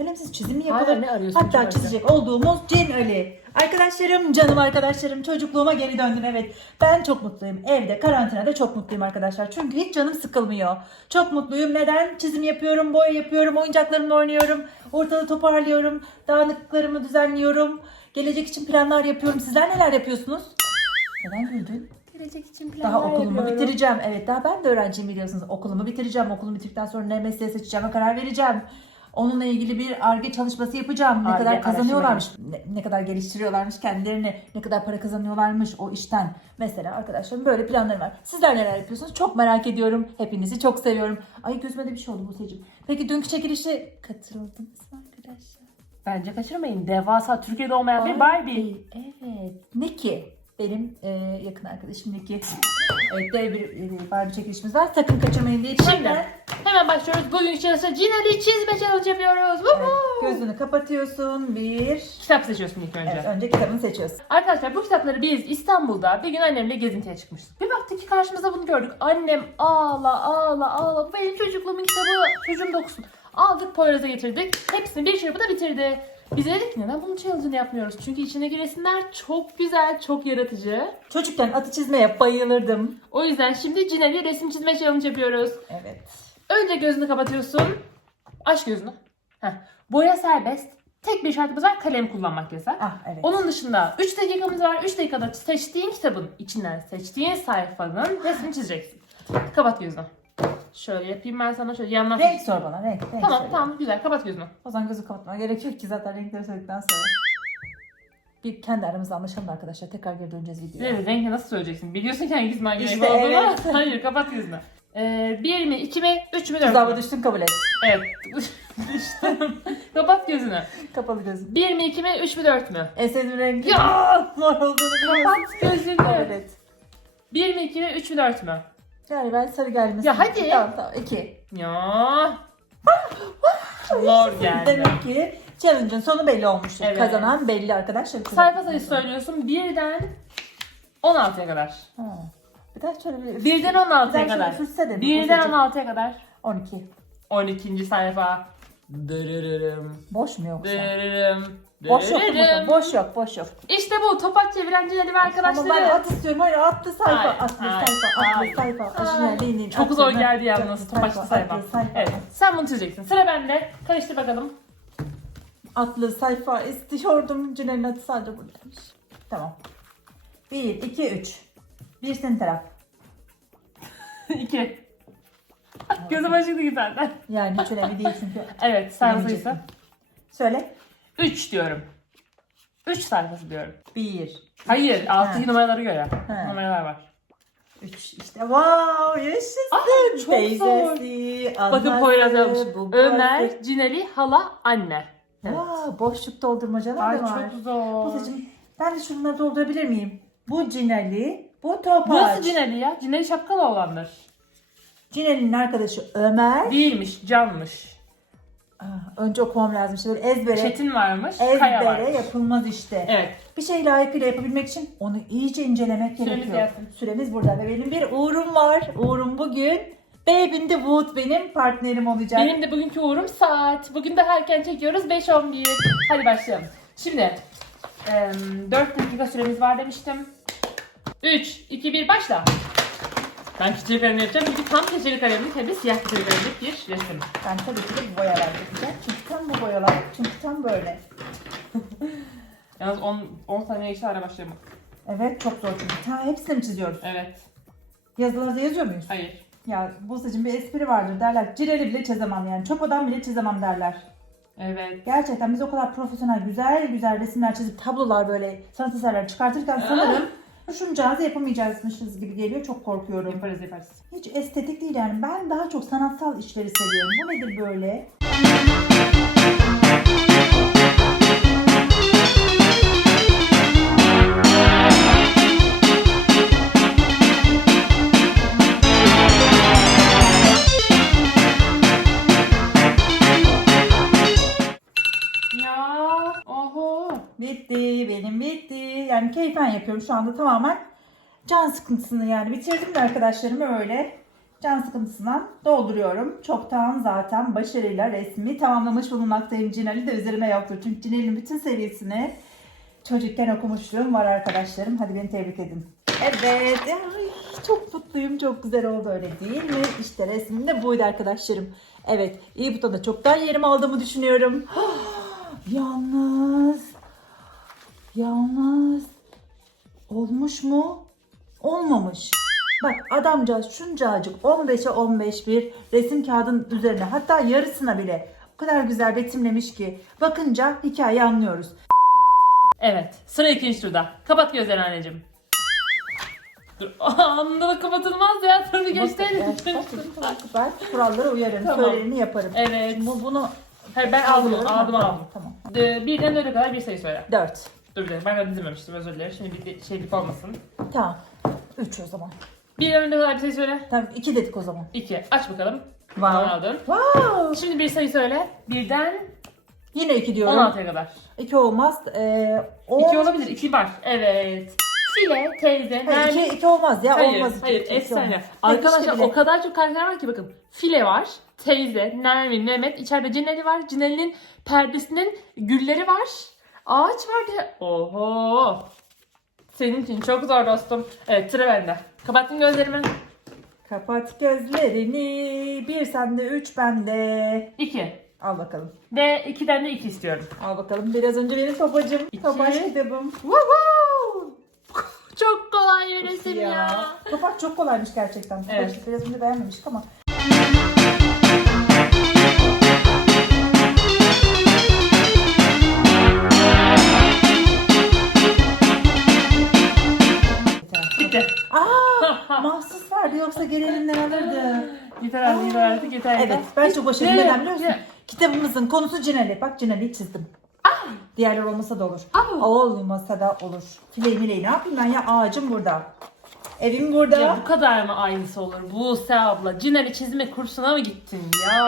Kalemsiz çizim mi Hala yapılır? ne arıyorsun Hatta içeride? çizecek olduğumuz Cin Ali. Arkadaşlarım, canım arkadaşlarım, çocukluğuma geri döndüm evet. Ben çok mutluyum. Evde, karantinada çok mutluyum arkadaşlar. Çünkü hiç canım sıkılmıyor. Çok mutluyum. Neden? Çizim yapıyorum, boya yapıyorum, oyuncaklarımla oynuyorum. Ortalığı toparlıyorum. Dağınıklıklarımı düzenliyorum. Gelecek için planlar yapıyorum. Sizler neler yapıyorsunuz? Neden güldün? Gelecek için planlar Daha okulumu yapıyorum. bitireceğim. Evet daha ben de öğrenciyim biliyorsunuz. Okulumu bitireceğim. Okulumu bitirdikten sonra ne mesleği seçeceğime karar vereceğim. Onunla ilgili bir arge çalışması yapacağım. Ne Ar-Ge kadar kazanıyorlarmış, ne, ne kadar geliştiriyorlarmış kendilerini, ne kadar para kazanıyorlarmış o işten. Mesela arkadaşlarım böyle planlarım var. Sizler neler yapıyorsunuz? Çok merak ediyorum. Hepinizi çok seviyorum. Ay gözüme de bir şey oldu Buse'cim. Peki dünkü çekilişe katıldınız mı arkadaşlar? Bence kaçırmayın. Devasa Türkiye'de olmayan bir Barbie. Evet. Niki. Benim e, yakın arkadaşım Niki. Evet dev bir e, Barbie çekilişimiz var. Sakın kaçırmayın diye. Şimdi hemen başlıyoruz. Bugün çalışma Cinali çizme challenge yapıyoruz. Evet, gözünü kapatıyorsun. Bir. Kitap seçiyorsun ilk önce. Evet, önce kitabını seçiyorsun. Arkadaşlar bu kitapları biz İstanbul'da bir gün annemle gezintiye çıkmıştık. Bir baktık ki karşımızda bunu gördük. Annem ağla ağla ağla. Bu benim çocukluğumun kitabı. Çocuğum da okusun. Aldık Poyraz'a getirdik. Hepsini bir çırpıda bitirdi. Biz de dedik neden bunun challenge'ını yapmıyoruz? Çünkü içindeki resimler çok güzel, çok yaratıcı. Çocukken atı çizmeye bayılırdım. O yüzden şimdi Cinali resim çizme challenge yapıyoruz. Evet. Önce gözünü kapatıyorsun. Aç gözünü. Heh. Boya serbest. Tek bir şartımız var kalem kullanmak yasak. Ah evet. Onun dışında 3 dakikamız var. 3 dakikada seçtiğin kitabın içinden seçtiğin sayfanın resmini çizeceksin. Kapat gözünü. Şöyle yapayım ben sana şöyle yandan. Renk sor bana renk. renk Tamam söyle. tamam güzel kapat gözünü. O zaman gözü kapatmaya gerek yok ki zaten renkleri söyledikten sonra. Bir kendi aramızda anlaşalım da arkadaşlar. Tekrar geri döneceğiz videoya. Evet rengi nasıl söyleyeceksin? Biliyorsun ki hangi İşte renk olduğunu. evet. Hayır kapat gözünü. Ee, bir mi, iki mi, üç mü, dört Tuzağıma mü? düştün kabul et. Evet. Düştüm. kapat gözünü. Kapalı gözün. Bir mi, iki mi, üç mü, dört mü? En sevdiğim renk. Ya! Mor olduğunu biliyorsun. Kapat gözünü. Kabul et. Bir mi, iki mi, üç mü, dört mü? Yani ben sarı gelmesin. Ya hadi. Tamam tamam. İki. Ya. Zor geldi. Demek ki challenge'ın sonu belli olmuştur. Evet. Kazanan belli arkadaşlar. Sayfa sayısı söylüyorsun. Birden 16'ya kadar. Ha. Bir daha şöyle bir... Birden Bir 16'ya daha şöyle kadar. Birden Buse'cim. 16'ya kadar. 12. 12. sayfa. Dırırırım. Boş mu yoksa? Dırırırım. Boş yok mu? Boş yok, boş yok. İşte bu topaç çeviren Cinali ve Ama ben at istiyorum. Hayır atlı sayfa. Hayır, atlı hayır, sayfa. Atlı hayır. sayfa. Hayır. Ajinalinin Çok zor geldi yalnız topaçlı sayfa. Evet. Sen bunu çizeceksin. Sıra bende. Karıştır bakalım. Atlı sayfa istiyordum. Cüneyt'in adı sadece buradaymış. Tamam. 1, 2, 3. Bir senin taraf. 2. Gözüm açıktı ki zaten. Yani hiç önemli değil çünkü. Evet Bilemeyeceksin. sayısı. Söyle. 3 diyorum. 3 sayfası diyorum. 1, Hayır, alttaki numaraları göre. Ha. Numaralar var. 3 işte. Wow yaşasın. Aa, çok zor. Bakın Poyraz yazmış. Ömer, Cineli, hala, anne. Evet. Wow, boşluk doldurmacalar Ay da var. çok zor. Buse'cim ben de şunları doldurabilir miyim? Bu Cinali, bu Topaç. Nasıl Cineli ya? Cineli şapkalı olandır. Cinali'nin arkadaşı Ömer. Değilmiş, canmış. Aa, önce okumam lazım. İşte böyle ezbere, Çetin varmış, Kaya ezbere varmış. yapılmaz işte. Evet. Bir şeyi layıkıyla yapabilmek için onu iyice incelemek Süremiz gerekiyor. gelsin. Süremiz burada ve benim bir uğrum var. Uğrum bugün. Babe in the Wood benim partnerim olacak. Benim de bugünkü uğrum saat. Bugün de erken çekiyoruz 5.11. Hadi başlayalım. Şimdi em, 4 dakika süremiz var demiştim. 3, 2, 1 başla. Ben keçeli kalem yapacağım çünkü tam keçeli kalemlik hem de siyah keçeli kalemlik bir resim. Ben tabii ki de bu boyalar yapacağım. Çünkü tam bu boyalar. Çünkü tam böyle. Yalnız 10, 10 saniye geçti ara başlayalım. Evet çok zor çünkü. Ta hepsini mi çiziyoruz? Evet. Yazılarda yazıyor muyuz? Hayır. Ya Buse'cim bir espri vardır derler. Cireli bile çizemem yani. Çöp bile çizemem derler. Evet. Gerçekten biz o kadar profesyonel güzel güzel resimler çizip tablolar böyle sanat eserler çıkartırken sanırım şuncağızı yapamayacakmışız gibi geliyor. Çok korkuyorum. Yaparız yaparız. Hiç estetik değil yani. Ben daha çok sanatsal işleri seviyorum. Bu nedir böyle? Bitti. Benim bitti. Yani keyfen yapıyorum şu anda tamamen. Can sıkıntısını yani bitirdim de arkadaşlarımı öyle. can sıkıntısından dolduruyorum. Çoktan zaten başarıyla resmi tamamlamış bulunmaktayım. Cinali de üzerime yoktur. Çünkü Cinali'nin bütün seviyesini çocukken okumuşluğum var arkadaşlarım. Hadi beni tebrik edin. Evet. Ay, çok mutluyum. Çok güzel oldu öyle değil mi? İşte resmim de buydu arkadaşlarım. Evet. iyi butonda çoktan yerimi aldığımı düşünüyorum. Yalnız. Yalnız. Olmuş mu? Olmamış. Bak adamcağız şuncacık 15'e 15 bir resim kağıdının üzerine hatta yarısına bile o kadar güzel betimlemiş ki bakınca hikayeyi anlıyoruz. Evet. Sıra ikinci turda. Kapat gözlerini anneciğim. Dur. Anında da kapatılmaz ya. Dur bir. Bak, ben kurallara uyarım. Tamam. Söyleneni yaparım. Evet. Bu, bunu Hayır ben aldım. Aldım Ha, aldım. Tamam. Ee, Birden öyle kadar bir sayı söyle. 4. Dur bir dakika ben de dizmemiştim özür dilerim. Şimdi bir de- şeylik olmasın. Tamam. 3 o zaman. Birden önce kadar bir sayı söyle. Tamam 2 dedik o zaman. İki. Aç bakalım. Wow. Aldın. Wow. Şimdi bir sayı söyle. Birden Yine 2 diyorum. 16'ya kadar. 2 olmaz. Ee, 10. İki olabilir. iki var. Evet. File, teyze, Hayır, Nermin. 2, 2 olmaz ya. Hayır, olmaz. iki, hayır, iki, iki efsane. olmaz. Arkadaşlar İşte bile. o kadar çok karakter var ki bakın. File var, teyze, Nermin, Mehmet, içeride Cineli var. Cineli'nin perdesinin gülleri var. Ağaç var diye. Oho. Senin için çok zor dostum. Evet, sıra bende. Kapattım gözlerimi. Kapat gözlerini. Bir sende, üç bende. İki. Al bakalım. Ve ikiden de iki istiyorum. Al bakalım. Biraz önce benim babacım. İki. Topaç kitabım. Woohoo! Çok kolay bir resim ya. Topaç çok kolaymış gerçekten. Topaç Evet. biraz önce beğenmemiştik ama. Bitti. Aa, mahsus vardı yoksa geri elimden alırdı. Yeter anne yeter artık yeter. Evet ben çok başarılı Ne? neden biliyor musun? Ne? Kitabımızın konusu Cinali. Bak Cinali'yi çizdim. Diğerler olmasa da olur. Aa. Olmasa da olur. Fileyi mileyi ne yapayım ben ya ağacım burada. Evim burada. Ya bu kadar mı aynısı olur? Buse abla. Cinali çizme kursuna mı gittin ya?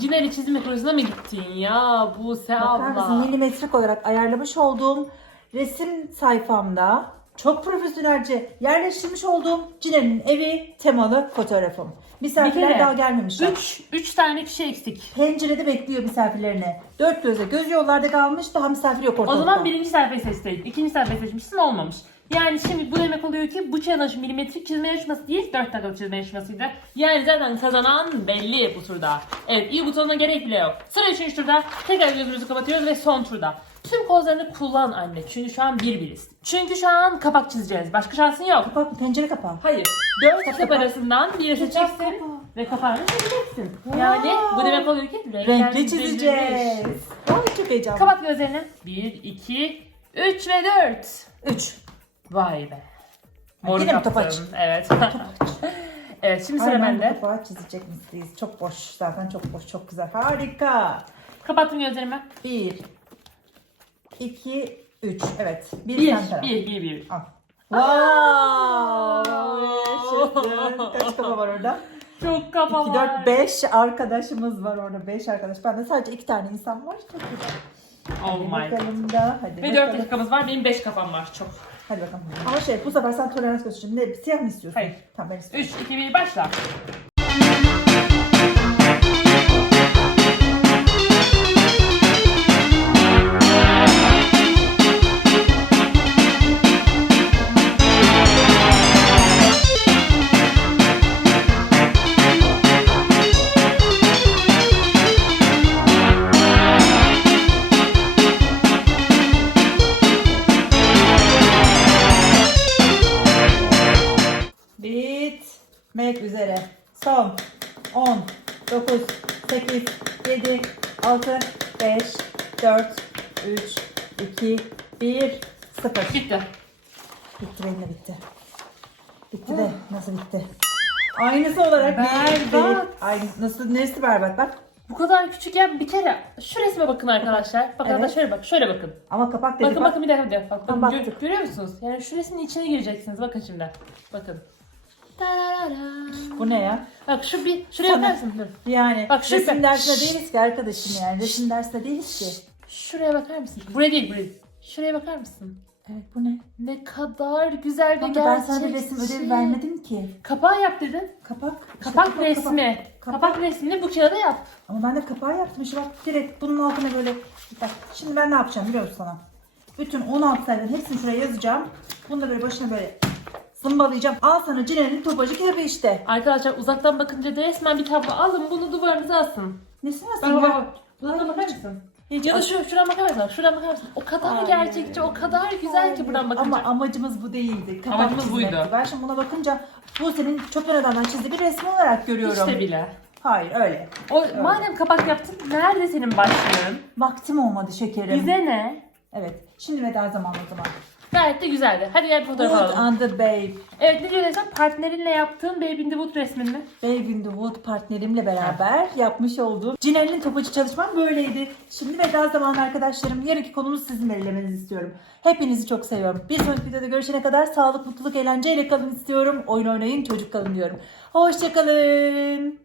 Cinali çizme kursuna mı gittin ya Buse Bakar mısın abla? milimetrik olarak ayarlamış olduğum resim sayfamda çok profesyonelce yerleştirmiş olduğum Cinali'nin evi temalı fotoğrafım. Misafirler kere, daha gelmemişler. Üç, üç tane kişi eksik. Pencerede bekliyor misafirlerini. Dört gözle göz yollarda kalmış daha misafir yok O ortalıkta. zaman birinci sayfayı seçseydin. ikinci sayfayı seçmişsin olmamış. Yani şimdi bu demek oluyor ki bu challenge milimetrik çizme yarışması değil 4 dakikalık çizme yarışmasıydı. Yani zaten kazanan belli bu turda. Evet iyi butonuna gerek bile yok. Sıra 3. turda tekrar gözümüzü kapatıyoruz ve son turda. Tüm kozlarını kullan anne. Çünkü şu an bir biriz. Çünkü şu an kapak çizeceğiz. Başka şansın yok. Kapak pencere kapağı. Hayır. Dört Kitap kapağı. arasından biri seçeceksin kapağı. ve kapağını çizeceksin. Yani bu demek oluyor ki Renkli çizeceğiz. Ay çok heyecanlı. Kapat gözlerini. 1, 2, 3 ve 4. Üç. Vay be. Ay, Mor yine mi kaptım. topaç? Evet. evet şimdi sıra bende. kapağı çizecek misiniz? Çok boş zaten çok boş çok güzel. Harika. Kapattım gözlerimi. Bir. İki, Üç. Evet. Bir, 1, sen taraf. 1, 1, 1. Al. Wow. Yaşasın. Kaç kafa var orada? Çok kafa 2, var. 4, 5 arkadaşımız var orada. 5 arkadaş. Bende sadece 2 tane insan var. Çok güzel. Oh Hadi my god. bakalım da. Hadi Ve 4 bakalım. dakikamız var. Benim 5 kafam var. Çok. Hadi bakalım. Ama şey bu sefer sen tolerans göstereceksin. Ne, siyah mı istiyorsun? Hayır. Tamam ben istiyorum. 3, 2, 1 başla. 7, 6, 5, 4, 3, 2, 1, 0. Bitti. Bitti benim de bitti. Bitti de nasıl bitti? Aynısı olarak Berbat. değil. Aynı, nasıl neresi berbat bak. Bu kadar küçük ya bir kere şu resme bakın arkadaşlar. Bakın Evet. da şöyle bak, şöyle bakın. Ama kapak dedik Bakın bak. bakın bir dakika bir dakika. Bak, bakın, Ha, gör- baktık. görüyor musunuz? Yani şu resmin içine gireceksiniz. Bakın şimdi. Bakın. Tararara. Bu ne ya? Bak şu bir şuraya Sana- bakar mısın? Dur. Yani Bak şu- resim dersinde değiliz ki arkadaşım yani. Resim dersinde değiliz ki. Şuraya bakar mısın? Buraya değil buraya. Şuraya bakar mısın? Evet bu ne? Ne kadar güzel ve Ama ben sana bir resim ödevi vermedim ki. Kapağı yap dedin. Kapak. işte Kapak resmi. Kapak. Kapak. resmini bu kağıda yap. Ama ben de kapağı yaptım işte bak direkt bunun altına böyle. Bak şimdi ben ne yapacağım biliyor musun sana? Bütün 16 sayfanın hepsini şuraya yazacağım. Bunu da böyle başına böyle zımbalayacağım. Al sana Cine'nin topacı kitabı işte. Arkadaşlar uzaktan bakınca da resmen bir tablo alın bunu duvarınıza asın. Nesine Bak asayım bak ya? bak. Uzaktan bakar mısın? Hiç Ya da şu, şuradan bakar mısın? Bakar mısın? O kadar Hayır. gerçekçi, o kadar güzel ki buradan bakınca. Ama amacımız bu değildi. Kapak Amacımız çizmekti. buydu. Ben şimdi buna bakınca bu senin çöpen adamdan çizdiği bir resmi olarak görüyorum. İşte bile. Hayır öyle. O, madem kapak yaptın, nerede senin başlığın? Vaktim olmadı şekerim. Bize ne? Evet. Şimdi veda zamanı o zaman. Gayet de güzeldi. Hadi gel bir fotoğraf Wood alalım. and the Babe. Evet ne diyorsun? Partnerinle yaptığın Baby in the Wood resmini. Babe in the Wood partnerimle beraber yapmış olduğum Cinel'in topacı çalışmam böyleydi. Şimdi veda zamanı arkadaşlarım. Yarınki konumuzu sizin belirlemenizi istiyorum. Hepinizi çok seviyorum. Bir sonraki videoda görüşene kadar sağlık, mutluluk, eğlenceyle kalın istiyorum. Oyun oynayın, çocuk kalın diyorum. Hoşçakalın.